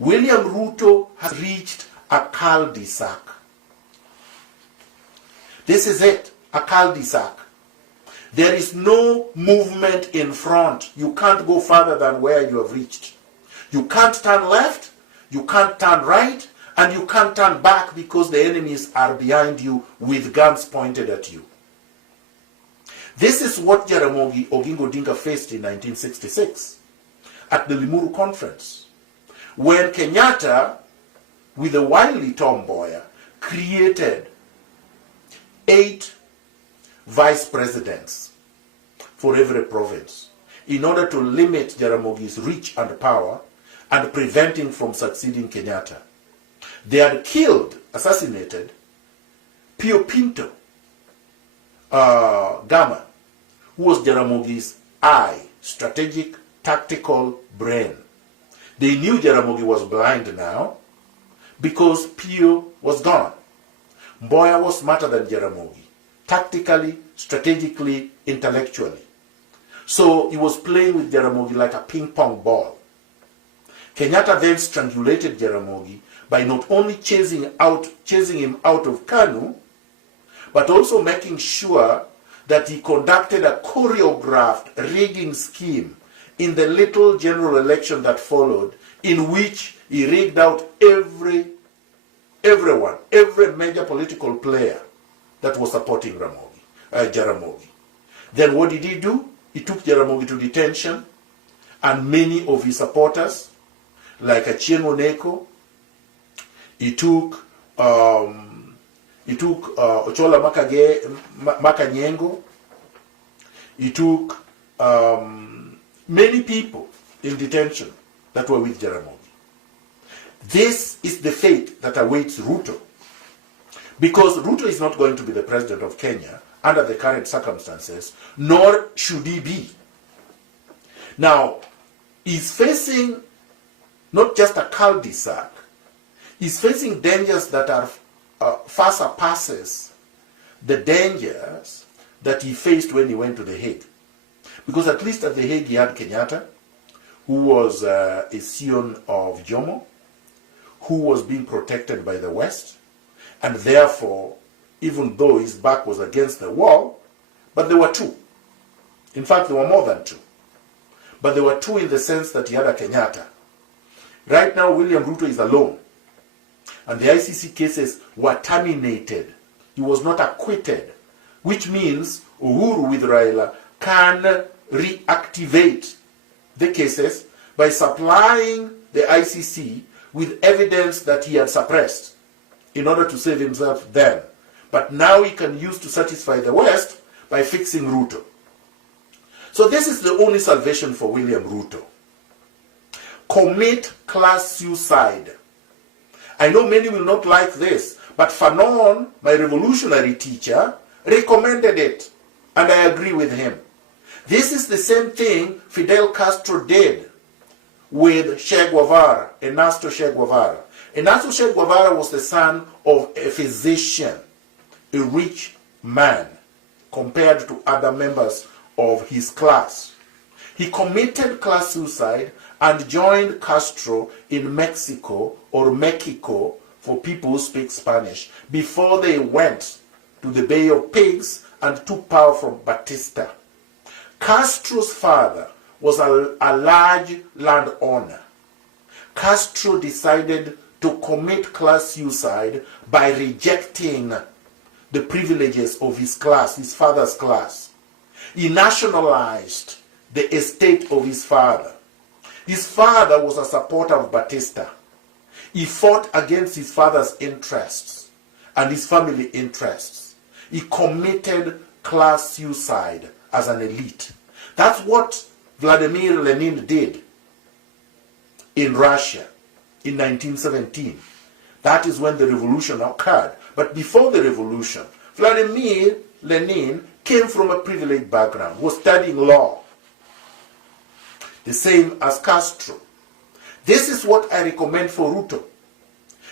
William Ruto has reached a cul-de-sac. This is it, a cul-de-sac. There is no movement in front. You can't go further than where you have reached. You can't turn left, you can't turn right, and you can't turn back because the enemies are behind you with guns pointed at you. This is what Jaramogi Oginga Odinga faced in 1966 at the Limuru Conference, when Kenyatta, with a wily Tom Mboya, created 8 vice presidents for every province in order to limit Jaramogi's reach and power and prevent him from succeeding Kenyatta. They had killed, assassinated, Pio Pinto Gama, who was Jaramogi's eye, strategic, tactical brain. They knew Jaramogi was blind now because Pio was gone. Mboya was smarter than Jaramogi, tactically, strategically, intellectually. So he was playing with Jaramogi like a ping pong ball. Kenyatta then strangulated Jaramogi by not only chasing him out of Kanu, but also making sure that he conducted a choreographed rigging scheme in the little general election that followed, in which he rigged out every major political player that was supporting Jaramogi. Then what did he do? He took Jaramogi to detention, and many of his supporters, like Achieng' Oneko, he took Ochola Makanyengo, he took many people in detention that were with Jaramogi. This is the fate that awaits Ruto, because Ruto is not going to be the president of Kenya under the current circumstances, nor should he be. Now, he's facing not just a cul-de-sac, he's facing dangers that are far surpasses the dangers that he faced when he went to The Hague. Because at least at The Hague he had Kenyatta, who was a scion of Jomo, who was being protected by the West, and therefore, even though his back was against the wall, but there were 2. In fact, there were more than 2. But there were 2 in the sense that he had a Kenyatta. Right now, William Ruto is alone. And the ICC cases were terminated. He was not acquitted. Which means Uhuru with Raila can reactivate the cases by supplying the ICC with evidence that he had suppressed in order to save himself then. But now he can use to satisfy the West by fixing Ruto. So this is the only salvation for William Ruto. Commit class suicide. I know many will not like this, but Fanon, my revolutionary teacher, recommended it, and I agree with him. This is the same thing Fidel Castro did with Che Guevara, Ernesto Che Guevara. Ernesto Che Guevara was the son of a physician, a rich man, compared to other members of his class. He committed class suicide and joined Castro in Mexico, or Mexico for people who speak Spanish, before they went to the Bay of Pigs and took power from Batista. Castro's father was a large landowner. Castro decided to commit class suicide by rejecting the privileges of his class, his father's class. He nationalized the estate of his father. His father was a supporter of Batista. He fought against his father's interests and his family interests. He committed class suicide as an elite. That's what Vladimir Lenin did in Russia in 1917. That is when the revolution occurred. But before the revolution, Vladimir Lenin came from a privileged background, was studying law. The same as Castro. This is what I recommend for Ruto.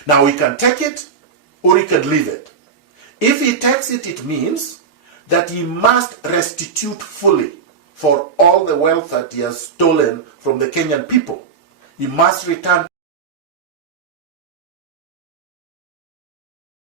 Now he can take it or he can leave it. If he takes it, it means that he must restitute fully for all the wealth that he has stolen from the Kenyan people. He must return